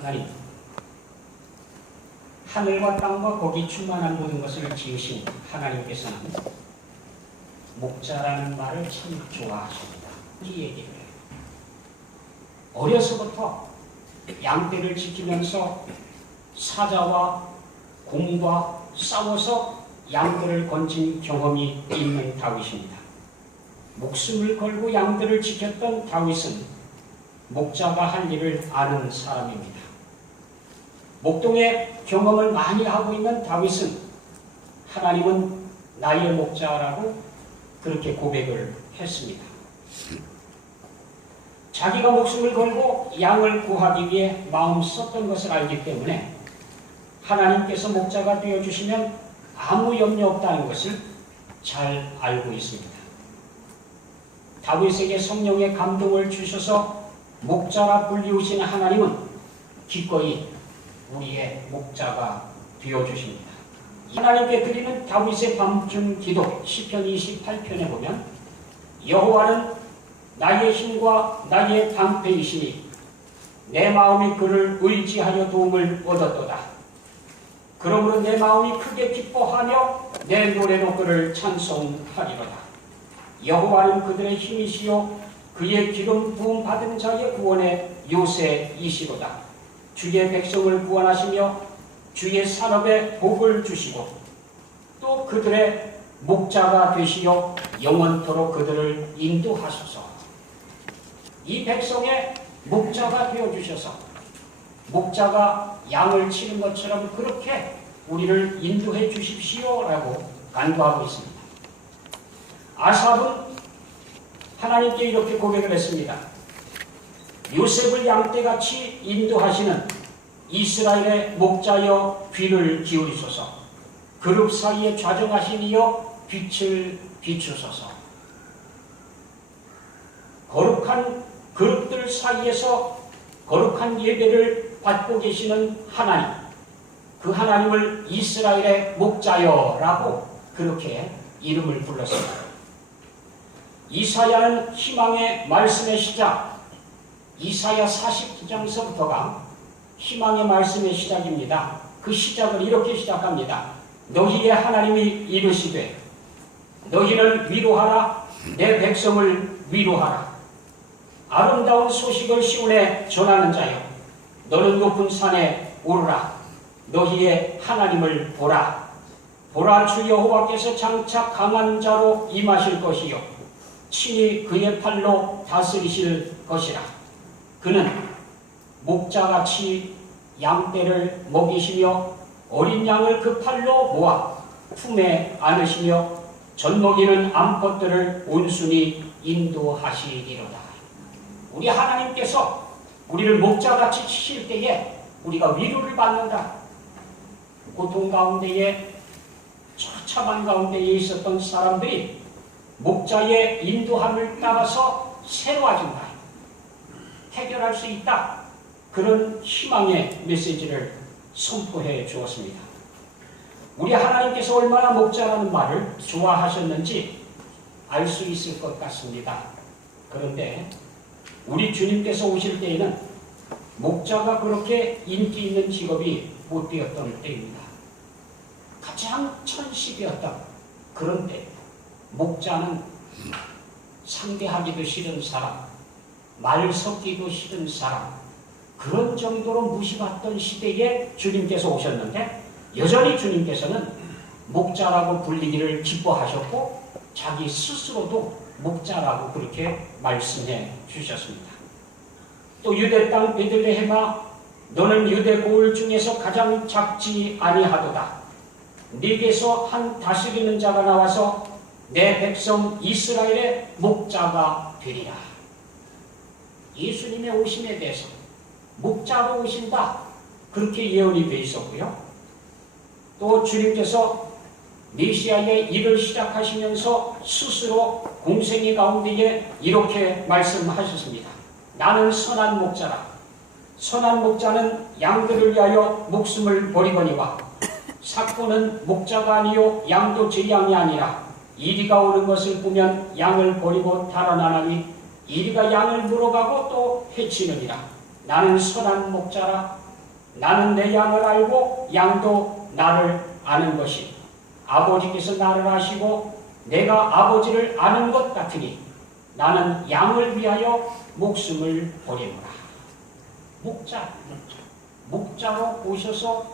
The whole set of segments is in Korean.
하나님, 하늘과 땅과 거기 충만한 모든 것을 지으신 하나님께서는 목자라는 말을 참 좋아하십니다. 이 얘기를 해요. 어려서부터 양떼를 지키면서 사자와 곰과 싸워서 양들을 건진 경험이 있는 다윗입니다. 목숨을 걸고 양들을 지켰던 다윗은 목자가 할 일을 아는 사람입니다. 목동의 경험을 많이 하고 있는 다윗은 하나님은 나의 목자라고 그렇게 고백을 했습니다. 자기가 목숨을 걸고 양을 구하기 위해 마음 썼던 것을 알기 때문에 하나님께서 목자가 되어주시면 아무 염려 없다는 것을 잘 알고 있습니다. 다윗에게 성령의 감동을 주셔서 목자라 불리우신 하나님은 기꺼이 우리의 목자가 되어주십니다. 하나님께 드리는 다윗의 밤중 기도 시편 28편에 보면 여호와는 나의 힘과 나의 방패이시니 내 마음이 그를 의지하여 도움을 얻었도다. 그러므로 내 마음이 크게 기뻐하며 내 노래로 그를 찬송하리로다. 여호와는 그들의 힘이시요 그의 기름 부음 받은 자의 구원의 요새이시로다. 주의 백성을 구원하시며 주의 산업에 복을 주시고 또 그들의 목자가 되시어 영원토록 그들을 인도하소서. 이 백성의 목자가 되어주셔서 목자가 양을 치는 것처럼 그렇게 우리를 인도해 주십시오라고 간구하고 있습니다. 아삽은 하나님께 이렇게 고백을 했습니다. 요셉을 양떼같이 인도하시는 이스라엘의 목자여 귀를 기울이소서. 그룹 사이에 좌정하신 이여 빛을 비추소서. 거룩한 그룹들 사이에서 거룩한 예배를 받고 계시는 하나님, 그 하나님을 이스라엘의 목자여라고 그렇게 이름을 불렀습니다. 이사야는 희망의 말씀의 시작, 이사야 49장서부터가 희망의 말씀의 시작입니다. 그 시작을 이렇게 시작합니다. 너희의 하나님이 이르시되 너희를 위로하라, 내 백성을 위로하라. 아름다운 소식을 시온에 전하는 자여, 너는 높은 산에 오르라. 너희의 하나님을 보라. 보라, 주 여호와께서 장차 강한 자로 임하실 것이요 친히 그의 팔로 다스리실 것이라. 그는 목자같이 양떼를 먹이시며 어린 양을 그 팔로 모아 품에 안으시며 젖먹이는 암컷들을 온순히 인도하시리로다. 우리 하나님께서 우리를 목자같이 치실 때에 우리가 위로를 받는다. 고통 가운데에 처참한 가운데에 있었던 사람들이 목자의 인도함을 따라서 새로워진다. 해결할 수 있다. 그런 희망의 메시지를 선포해 주었습니다. 우리 하나님께서 얼마나 목자라는 말을 좋아하셨는지 알 수 있을 것 같습니다. 그런데 우리 주님께서 오실 때에는 목자가 그렇게 인기 있는 직업이 못 되었던 때입니다. 가장 천식이었던 그런 때 목자는 상대하기도 싫은 사람, 말 섞기도 싫은 사람, 그런 정도로 무시받던 시대에 주님께서 오셨는데 여전히 주님께서는 목자라고 불리기를 기뻐하셨고 자기 스스로도 목자라고 그렇게 말씀해 주셨습니다. 또 유대 땅 베들레헴아, 너는 유대 고을 중에서 가장 작지 아니하도다. 네게서 한 다스리는 자가 나와서 내 백성 이스라엘의 목자가 되리라. 예수님의 오심에 대해서 목자로 오신다, 그렇게 예언이 되어 있었고요. 또 주님께서 메시아의 일을 시작하시면서 스스로 공생의 가운데에 이렇게 말씀하셨습니다. 나는 선한 목자라. 선한 목자는 양들을 위하여 목숨을 버리거니와 삭고는 목자가 아니요 양도 제 양이 아니라 이리가 오는 것을 보면 양을 버리고 달아나나니 이리가 양을 물어가고 또 해치느니라. 나는 선한 목자라. 나는 내 양을 알고 양도 나를 아는 것이 아버지께서 나를 아시고 내가 아버지를 아는 것 같으니 나는 양을 위하여 목숨을 버리노라. 목자로 오셔서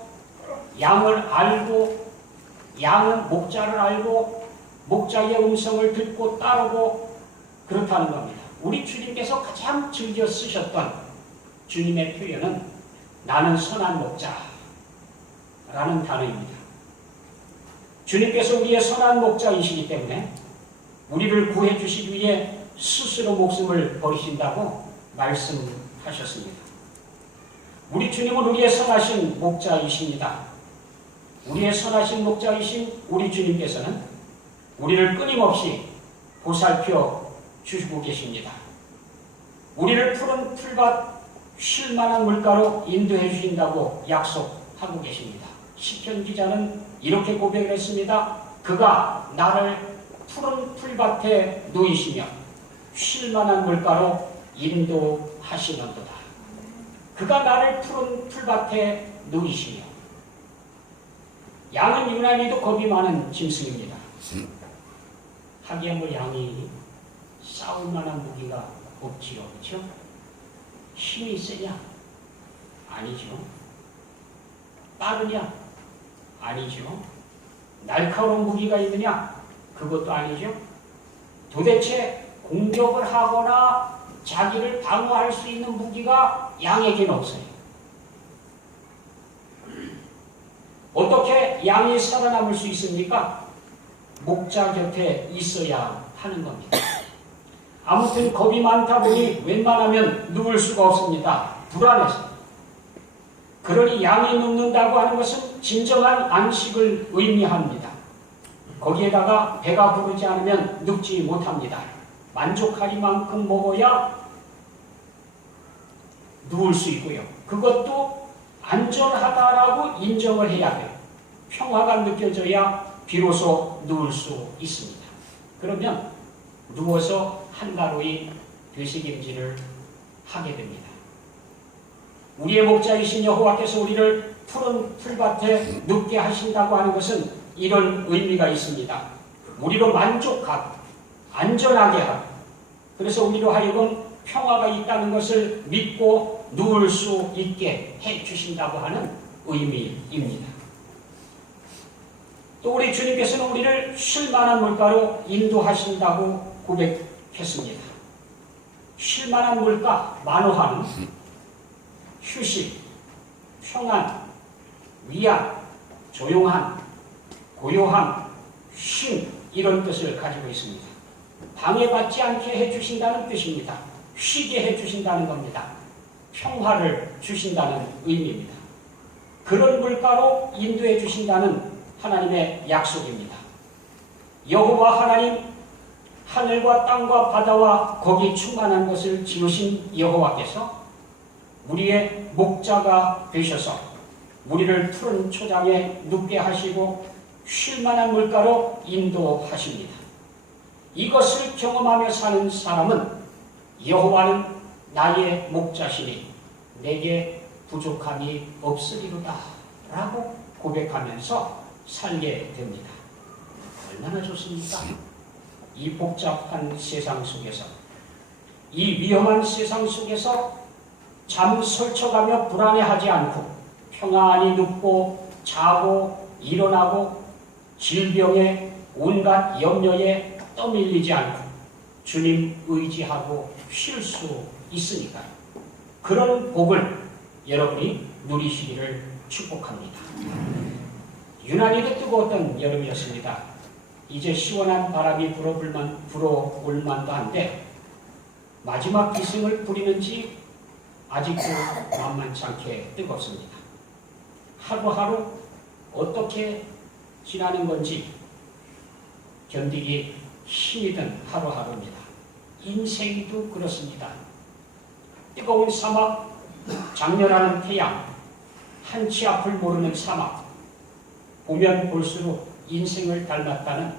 양을 알고 양은 목자를 알고 목자의 음성을 듣고 따르고 그렇다는 겁니다. 우리 주님께서 가장 즐겨 쓰셨던 주님의 표현은 나는 선한 목자라는 단어입니다. 주님께서 우리의 선한 목자이시기 때문에 우리를 구해 주시기 위해 스스로 목숨을 버리신다고 말씀하셨습니다. 우리 주님은 우리의 선하신 목자이십니다. 우리의 선하신 목자이신 우리 주님께서는 우리를 끊임없이 보살펴 주시고 계십니다. 우리를 푸른 풀밭 쉴만한 물가로 인도해 주신다고 약속하고 계십니다. 시편 기자는 이렇게 고백을 했습니다. 그가 나를 푸른 풀밭에 누이시며 쉴만한 물가로 인도하시는도다. 그가 나를 푸른 풀밭에 누이시며. 양은 유난히도 겁이 많은 짐승입니다. 하기야 뭐 양이 싸울 만한 무기가 없지요. 그렇죠? 힘이 세냐? 아니죠. 빠르냐? 아니죠. 날카로운 무기가 있느냐? 그것도 아니죠. 도대체 공격을 하거나 자기를 방어할 수 있는 무기가 양에게는 없어요. 어떻게 양이 살아남을 수 있습니까? 목자 곁에 있어야 하는 겁니다. 아무튼 겁이 많다 보니 웬만하면 누울 수가 없습니다. 불안해서. 그러니 양이 눕는다고 하는 것은 진정한 안식을 의미합니다. 거기에다가 배가 부르지 않으면 눕지 못합니다. 만족하리만큼 먹어야 누울 수 있고요. 그것도 안전하다라고 인정을 해야 돼요. 평화가 느껴져야 비로소 누울 수 있습니다. 그러면 누워서 한가로이 되새김질을 하게 됩니다. 우리의 목자이신 여호와께서 우리를 푸른 풀밭에 눕게 하신다고 하는 것은 이런 의미가 있습니다. 우리로 만족하고 안전하게 하고 그래서 우리로 하여금 평화가 있다는 것을 믿고 누울 수 있게 해주신다고 하는 의미입니다. 또 우리 주님께서는 우리를 쉴만한 물가로 인도하신다고 고백했습니다. 쉴만한 물가, 만호함, 휴식, 평안, 위안, 조용함, 고요함, 쉼 이런 뜻을 가지고 있습니다. 방해받지 않게 해주신다는 뜻입니다. 쉬게 해주신다는 겁니다. 평화를 주신다는 의미입니다. 그런 물가로 인도해 주신다는 하나님의 약속입니다. 여호와 하나님, 하늘과 땅과 바다와 거기 충만한 것을 지으신 여호와께서 우리의 목자가 되셔서 우리를 푸른 초장에 눕게 하시고 쉴만한 물가로 인도하십니다. 이것을 경험하며 사는 사람은 여호와는 나의 목자시니 내게 부족함이 없으리로다 라고 고백하면서 살게 됩니다. 얼마나 좋습니까? 이 복잡한 세상 속에서, 이 위험한 세상 속에서 잠 설쳐가며 불안해하지 않고 평안히 눕고 자고 일어나고 질병에 온갖 염려에 떠밀리지 않고 주님 의지하고 쉴 수 있으니까요. 그런 복을 여러분이 누리시기를 축복합니다. 유난히도 뜨거웠던 여름이었습니다. 이제 시원한 바람이 불어올 만도 한데 마지막 기승을 부리는지 아직도 만만치 않게 뜨겁습니다. 하루하루 어떻게 지나는 건지 견디기 힘이 든 하루하루입니다. 인생도 그렇습니다. 뜨거운 사막, 장렬하는 태양, 한치 앞을 모르는 사막, 보면 볼수록 인생을 닮았다는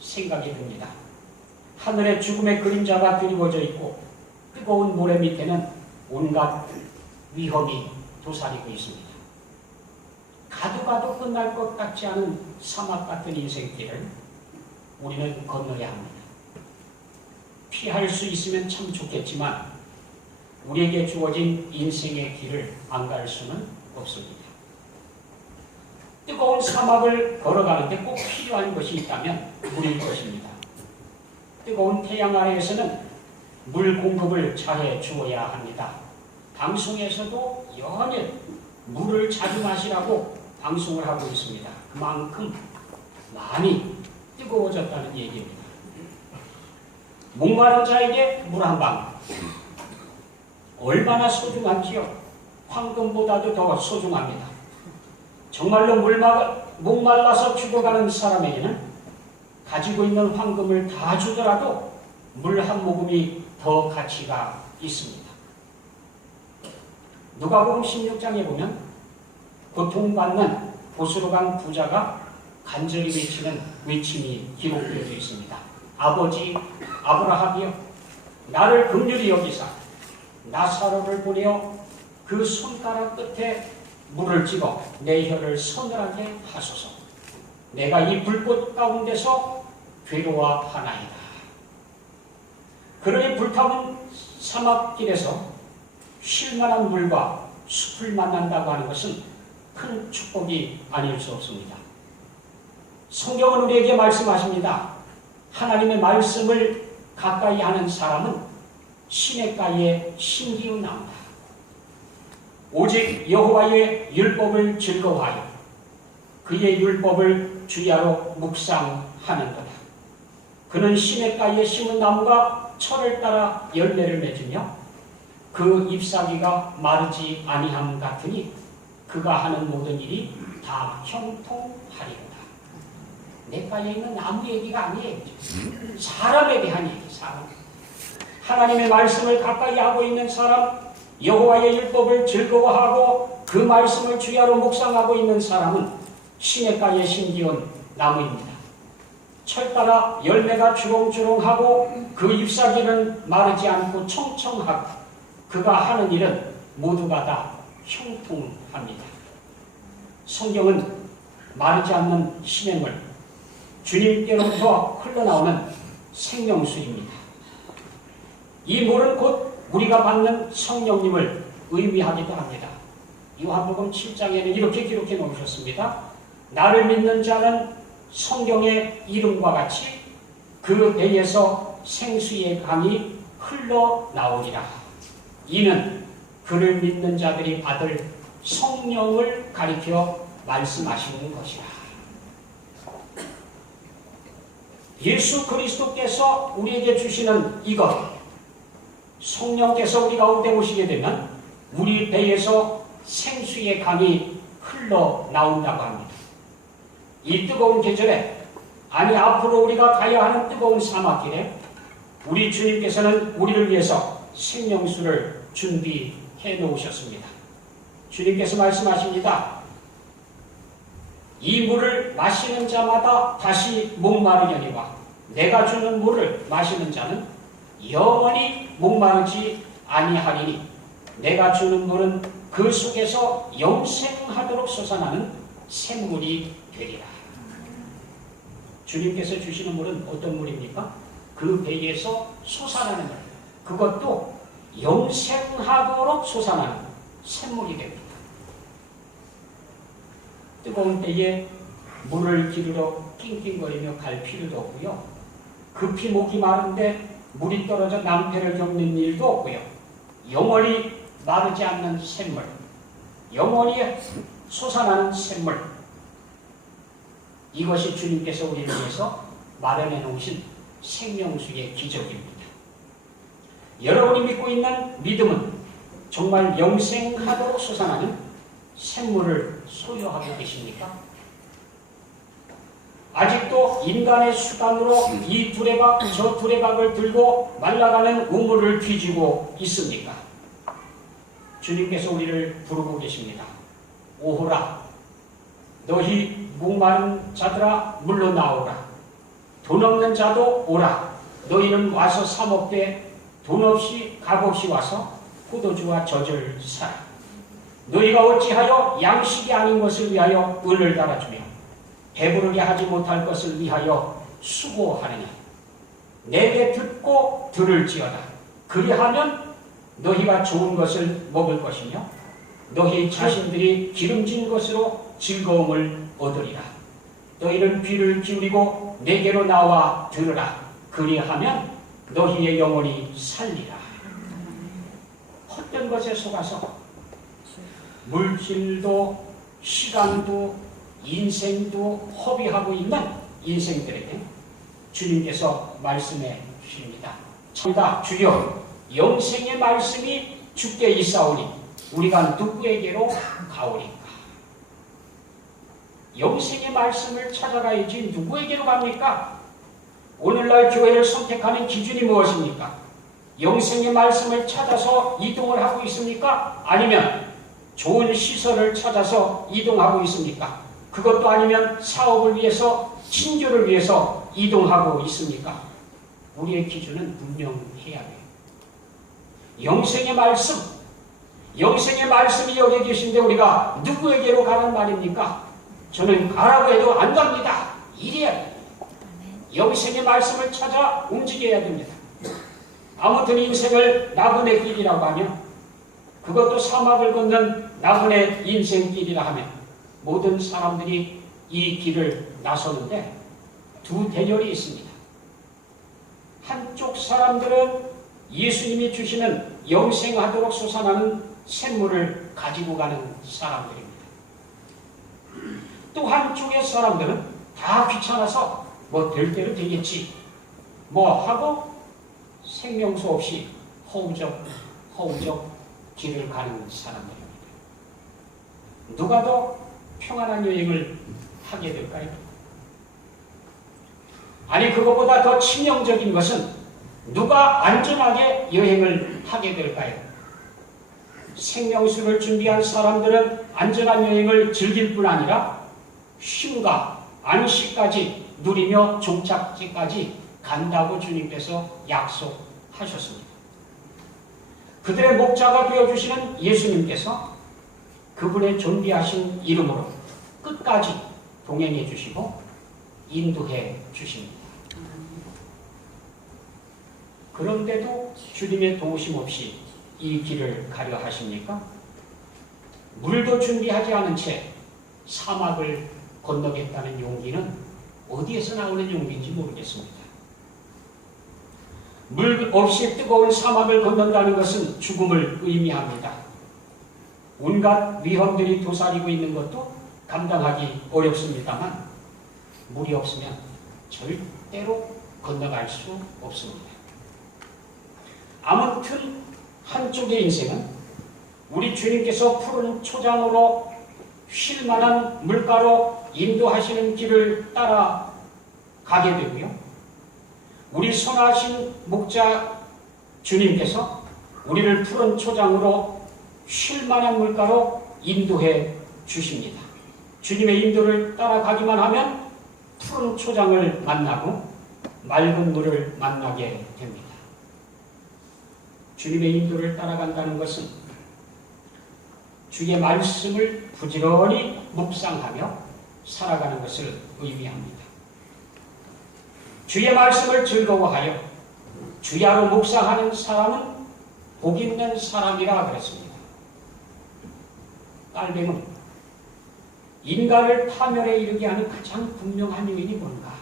생각이 듭니다. 하늘에 죽음의 그림자가 드리워져 있고 뜨거운 모래 밑에는 온갖 위험이 도사리고 있습니다. 가도 끝날 것 같지 않은 사막 같은 인생길을 우리는 건너야 합니다. 피할 수 있으면 참 좋겠지만 우리에게 주어진 인생의 길을 안 갈 수는 없습니다. 뜨거운 사막을 걸어가는데 꼭 필요한 것이 있다면 물일 것입니다. 뜨거운 태양 아래에서는 물 공급을 잘해 주어야 합니다. 방송에서도 연일 물을 자주 마시라고 방송을 하고 있습니다. 그만큼 많이 뜨거워졌다는 얘기입니다. 목마른 자에게 물 한 방 얼마나 소중한지요. 황금보다도 더 소중합니다. 정말로 목말라서 죽어가는 사람에게는 가지고 있는 황금을 다 주더라도 물 한 모금이 더 가치가 있습니다. 누가복음 16장에 보면 고통받는 보스로 간 부자가 간절히 외치는 외침이 기록되어 있습니다. 아버지 아브라함이여, 나를 긍휼히 여기사 나사로를 보내어 그 손가락 끝에 물을 찍어 내 혀를 서늘하게 하소서. 내가 이 불꽃 가운데서 괴로워하나이다. 그러니 불타는 사막길에서 쉴만한 물과 숲을 만난다고 하는 것은 큰 축복이 아닐 수 없습니다. 성경은 우리에게 말씀하십니다. 하나님의 말씀을 가까이 하는 사람은 시냇가에 신기운 나무다. 오직 여호와의 율법을 즐거워하여 그의 율법을 주야로 묵상하는도다. 그는 시냇가에 심은 나무가 철을 따라 열매를 맺으며 그 잎사귀가 마르지 아니함 같으니 그가 하는 모든 일이 다 형통하리로다. 냇가에 있는 나무 얘기가 아니에요. 사람에 대한 얘기. 사람. 하나님의 말씀을 가까이 하고 있는 사람, 여호와의 율법을 즐거워하고 그 말씀을 주야로 묵상하고 있는 사람은 시냇가에 심기운 나무입니다. 철 따라 열매가 주렁주렁하고 그 잎사귀는 마르지 않고 청청하고 그가 하는 일은 모두가 다 형통합니다. 성경은 마르지 않는 시냇물, 주님께로부터 흘러나오는 생명수입니다. 이 물은 곧 우리가 받는 성령님을 의미하기도 합니다. 요한복음 7장에는 이렇게 기록해 놓으셨습니다. 나를 믿는 자는 성경의 이름과 같이 그 배에서 생수의 강이 흘러나오리라. 이는 그를 믿는 자들이 받을 성령을 가리켜 말씀하시는 것이라. 예수 그리스도께서 우리에게 주시는 이것, 성령께서 우리 가운데 오시게 되면 우리 배에서 생수의 강이 흘러나온다고 합니다. 이 뜨거운 계절에, 아니 앞으로 우리가 가야 하는 뜨거운 사막길에 우리 주님께서는 우리를 위해서 생명수를 준비해 놓으셨습니다. 주님께서 말씀하십니다. 이 물을 마시는 자마다 다시 목마르려니와 내가 주는 물을 마시는 자는 영원히 목마르지 아니하리니 내가 주는 물은 그 속에서 영생하도록 솟아나는 샘물이 되리라. 주님께서 주시는 물은 어떤 물입니까? 그 배에서 솟아나는 물, 그것도 영생하도록 솟아나는 샘물이 됩니다. 뜨거운 때에 물을 기르러 낑낑거리며 갈 필요도 없고요. 급히 목이 마른데 물이 떨어져 낭패를 겪는 일도 없고요. 영원히 마르지 않는 샘물, 영원히 솟아나는 샘물, 이것이 주님께서 우리를 위해서 마련해 놓으신 생명수의 기적입니다. 여러분이 믿고 있는 믿음은 정말 영생하도록 솟아나는 샘물을 소유하고 계십니까? 아직도 인간의 수단으로 이 두레박 저 두레박을 들고 말라가는 우물을 뒤지고 있습니까? 주님께서 우리를 부르고 계십니다. 오호라, 너희 목마른 자들아 물러 나오라. 돈 없는 자도 오라. 너희는 와서 사 먹되 돈 없이 값 없이 와서 포도주와 젖을 사라. 너희가 어찌하여 양식이 아닌 것을 위하여 은을 달아주며 배부르게 하지 못할 것을 위하여 수고하느냐. 내게 듣고 들을지어다. 그리하면 너희가 좋은 것을 먹을 것이며 너희 자신들이 기름진 것으로 즐거움을 얻으리라. 너희는 귀를 기울이고 내게로 나와 들으라. 그리하면 너희의 영혼이 살리라. 헛된 것에 속아서 물질도 시간도 인생도 허비하고 있는 인생들에게 주님께서 말씀해 주십니다. 주여, 영생의 말씀이 주께 있사오니 우리가 누구에게로 가오리까? 영생의 말씀을 찾아가야지 누구에게로 갑니까? 오늘날 교회를 선택하는 기준이 무엇입니까? 영생의 말씀을 찾아서 이동을 하고 있습니까? 아니면 좋은 시설을 찾아서 이동하고 있습니까? 그것도 아니면 사업을 위해서, 친교를 위해서 이동하고 있습니까? 우리의 기준은 분명해야 돼요. 영생의 말씀이 여기 계신데 우리가 누구에게로 가는 말입니까? 저는 가라고 해도 안 갑니다. 이래야 돼요. 영생의 말씀을 찾아 움직여야 됩니다. 아무튼 인생을 나그네 길이라고 하면, 그것도 사막을 걷는 나그네 인생길이라 하면 모든 사람들이 이 길을 나서는데 두 대열이 있습니다. 한쪽 사람들은 예수님이 주시는 영생하도록 솟아나는 샘물을 가지고 가는 사람들입니다. 또 한쪽의 사람들은 다 귀찮아서 뭐 될 대로 되겠지 뭐 하고 생명수 없이 허우적 길을 가는 사람들입니다. 누가 더 평안한 여행을 하게 될까요? 아니, 그것보다 더 치명적인 것은 누가 안전하게 여행을 하게 될까요? 생명수를 준비한 사람들은 안전한 여행을 즐길 뿐 아니라 쉼과 안식까지 누리며 종착지까지 간다고 주님께서 약속하셨습니다. 그들의 목자가 되어주시는 예수님께서 그분의 존귀하신 이름으로 끝까지 동행해 주시고 인도해 주십니다. 그런데도 주님의 도우심 없이 이 길을 가려 하십니까? 물도 준비하지 않은 채 사막을 건너겠다는 용기는 어디에서 나오는 용기인지 모르겠습니다. 물 없이 뜨거운 사막을 건넌다는 것은 죽음을 의미합니다. 온갖 위험들이 도사리고 있는 것도 감당하기 어렵습니다만 물이 없으면 절대로 건너갈 수 없습니다. 아무튼 한쪽의 인생은 우리 주님께서 푸른 초장으로 쉴 만한 물가로 인도하시는 길을 따라 가게 되고요. 우리 선하신 목자 주님께서 우리를 푸른 초장으로 쉴 만한 물가로 인도해 주십니다. 주님의 인도를 따라가기만 하면 푸른 초장을 만나고 맑은 물을 만나게 됩니다. 주님의 인도를 따라간다는 것은 주의 말씀을 부지런히 묵상하며 살아가는 것을 의미합니다. 주의 말씀을 즐거워하여 주야로 묵상하는 사람은 복 있는 사람이라 그랬습니다. 깔뱅은 인간을 파멸에 이르게 하는 가장 분명한 요인이 뭔가?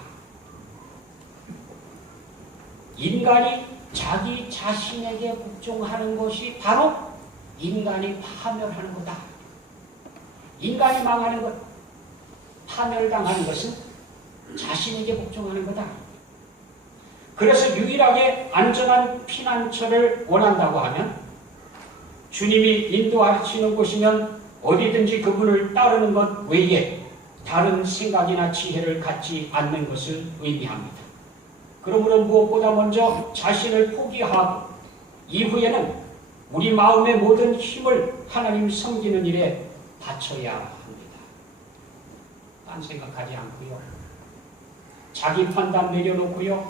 인간이 자기 자신에게 복종하는 것이 바로 인간이 파멸하는 거다. 인간이 망하는 것, 파멸당하는 것은 자신에게 복종하는 거다. 그래서 유일하게 안전한 피난처를 원한다고 하면 주님이 인도하시는 곳이면 어디든지 그분을 따르는 것 외에 다른 생각이나 지혜를 갖지 않는 것을 의미합니다. 그러므로 무엇보다 먼저 자신을 포기하고 이후에는 우리 마음의 모든 힘을 하나님 섬기는 일에 바쳐야 합니다. 딴 생각하지 않고요. 자기 판단 내려놓고요.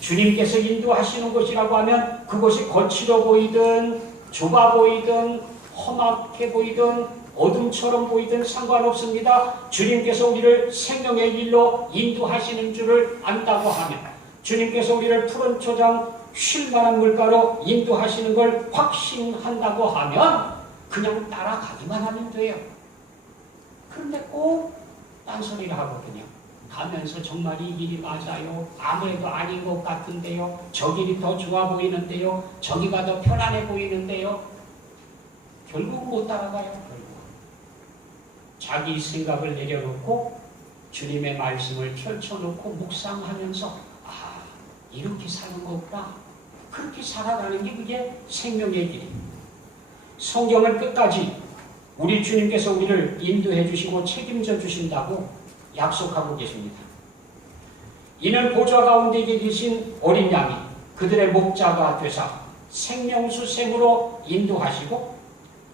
주님께서 인도하시는 곳이라고 하면 그곳이 거칠어 보이든 좁아 보이든 험악해 보이든 어둠처럼 보이든 상관없습니다. 주님께서 우리를 생명의 길로 인도하시는 줄을 안다고 하면, 주님께서 우리를 푸른 초장 쉴만한 물가로 인도하시는 걸 확신한다고 하면 그냥 따라가기만 하면 돼요. 그런데 꼭 딴소리를 하거든요. 가면서 정말 이 길이 맞아요. 아무래도 아닌 것 같은데요. 저 길이 더 좋아 보이는데요. 저기가 더 편안해 보이는데요. 결국 못 따라가요. 결국. 자기 생각을 내려놓고 주님의 말씀을 펼쳐놓고 묵상하면서 아, 이렇게 사는 거구나. 그렇게 살아가는 게 그게 생명의 길입니다. 성경은 끝까지 우리 주님께서 우리를 인도해 주시고 책임져 주신다고 약속하고 계십니다. 이는 보좌 가운데 계신 어린 양이 그들의 목자가 되사 생명수 샘으로 인도하시고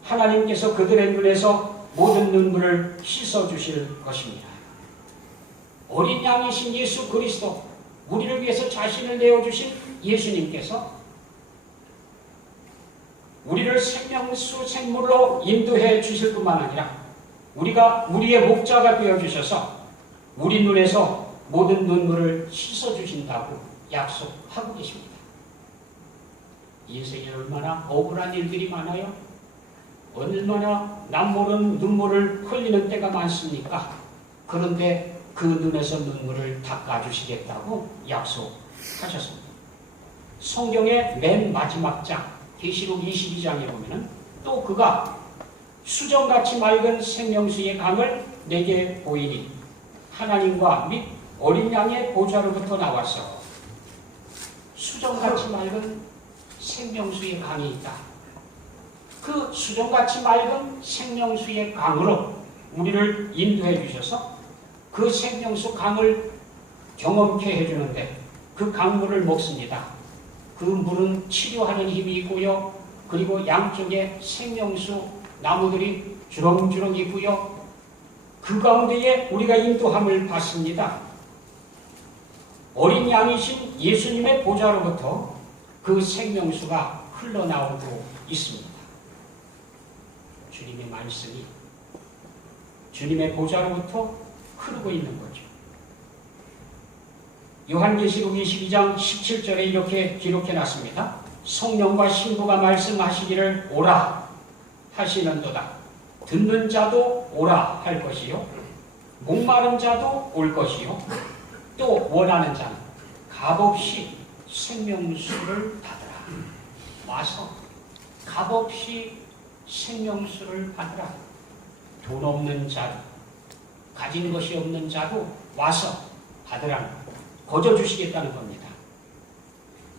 하나님께서 그들의 눈에서 모든 눈물을 씻어 주실 것입니다. 어린 양이신 예수 그리스도, 우리를 위해서 자신을 내어주신 예수님께서 우리를 생명수 샘물로 인도해 주실 뿐만 아니라 우리의 목자가 되어 주셔서 우리 눈에서 모든 눈물을 씻어 주신다고 약속하고 계십니다. 이 세계에 얼마나 억울한 일들이 많아요. 얼마나 남모른 눈물을 흘리는 때가 많습니까? 그런데 그 눈에서 눈물을 닦아주시겠다고 약속하셨습니다. 성경의 맨 마지막 장 계시록 22장에 보면은 또 그가 수정같이 맑은 생명수의 강을 내게 보이니 하나님과 및 어린 양의 보좌로부터 나와서 수정같이 맑은 생명수의 강이 있다. 그 수정같이 맑은 생명수의 강으로 우리를 인도해 주셔서 그 생명수 강을 경험케 해주는데 그 강물을 먹습니다. 그 물은 치료하는 힘이 있고요. 그리고 양쪽에 생명수 나무들이 주렁주렁 있고요. 그 가운데에 우리가 인도함을 받습니다. 어린 양이신 예수님의 보좌로부터 그 생명수가 흘러나오고 있습니다. 주님의 말씀이 주님의 보좌로부터 흐르고 있는 거죠. 요한계시록 22장 17절에 이렇게 기록해놨습니다. 성령과 신부가 말씀하시기를 오라 하시는도다. 듣는 자도 오라 할 것이요, 목마른 자도 올 것이요, 또 원하는 자는 값없이 생명수를 받으라. 와서 값없이 생명수를 받으라. 돈 없는 자도, 가진 것이 없는 자도 와서 받으라는 것, 거저 주시겠다는 겁니다.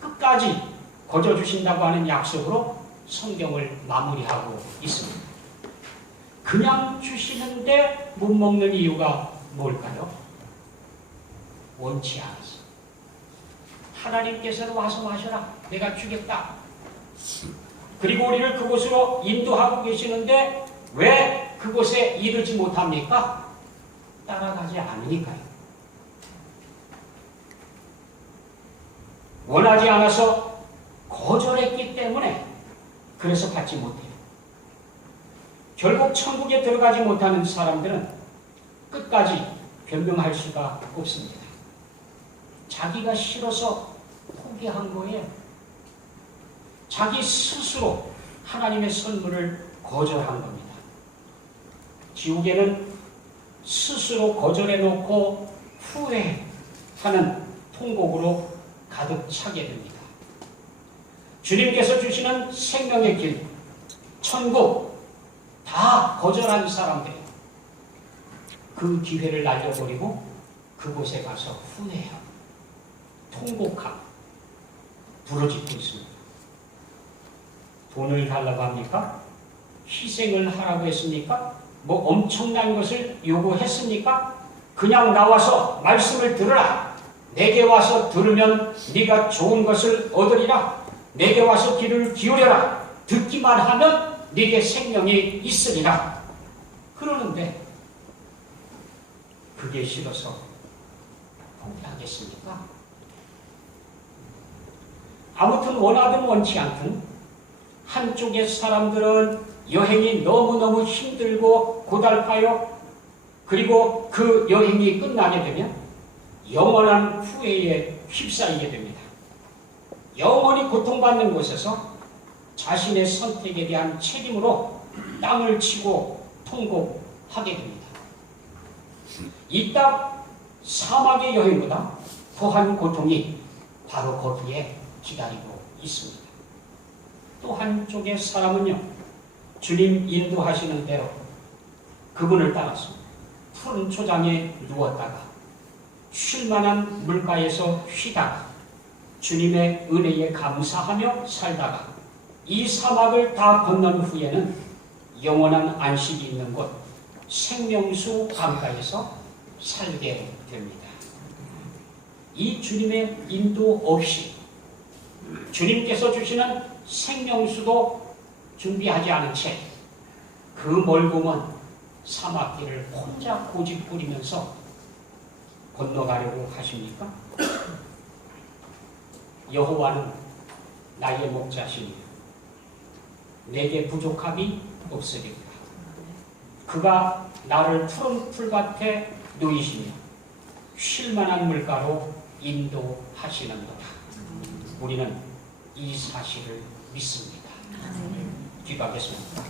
끝까지 거저 주신다고 하는 약속으로 성경을 마무리하고 있습니다. 그냥 주시는데 못 먹는 이유가 뭘까요? 원치 않아서. 하나님께서는 와서 마셔라. 내가 주겠다. 그리고 우리를 그곳으로 인도하고 계시는데 왜 그곳에 이르지 못합니까? 따라가지 않으니까요. 원하지 않아서 거절했기 때문에 그래서 받지 못해요. 결국 천국에 들어가지 못하는 사람들은 끝까지 변명할 수가 없습니다. 자기가 싫어서 포기한 거예요. 자기 스스로 하나님의 선물을 거절한 겁니다. 지옥에는 스스로 거절해놓고 후회하는 통곡으로 가득 차게 됩니다. 주님께서 주시는 생명의 길, 천국 다 거절한 사람들, 그 기회를 날려버리고 그곳에 가서 후회하고 통곡하고 부르짖고 있습니다. 돈을 달라고 합니까? 희생을 하라고 했습니까? 뭐 엄청난 것을 요구했습니까? 그냥 나와서 말씀을 들으라. 내게 와서 들으면 네가 좋은 것을 얻으리라. 내게 와서 귀를 기울여라. 듣기만 하면 네게 생명이 있으리라. 그러는데 그게 싫어서 포기하겠습니까? 아무튼 원하든 원치 않든 한쪽의 사람들은 여행이 너무너무 힘들고 고달파요. 그리고 그 여행이 끝나게 되면 영원한 후회에 휩싸이게 됩니다. 영원히 고통받는 곳에서 자신의 선택에 대한 책임으로 땅을 치고 통곡하게 됩니다. 이 땅 사막의 여행보다 더한 고통이 바로 거기에 기다리고 있습니다. 또 한쪽의 사람은요, 주님 인도하시는 대로 그분을 따라서 푸른 초장에 누웠다가 쉴만한 물가에서 쉬다가 주님의 은혜에 감사하며 살다가 이 사막을 다 건넌 후에는 영원한 안식이 있는 곳 생명수 강가에서 살게 됩니다. 이 주님의 인도 없이 주님께서 주시는 생명수도 준비하지 않은 채 그 멀고 먼 사막길을 혼자 고집부리면서 건너가려고 하십니까? 여호와는 나의 목자시니 내게 부족함이 없으리라. 그가 나를 푸른 풀밭에 누이시며 쉴만한 물가로 인도하시는도다. 우리는 이 사실을 믿습니다. 기도하겠습니다.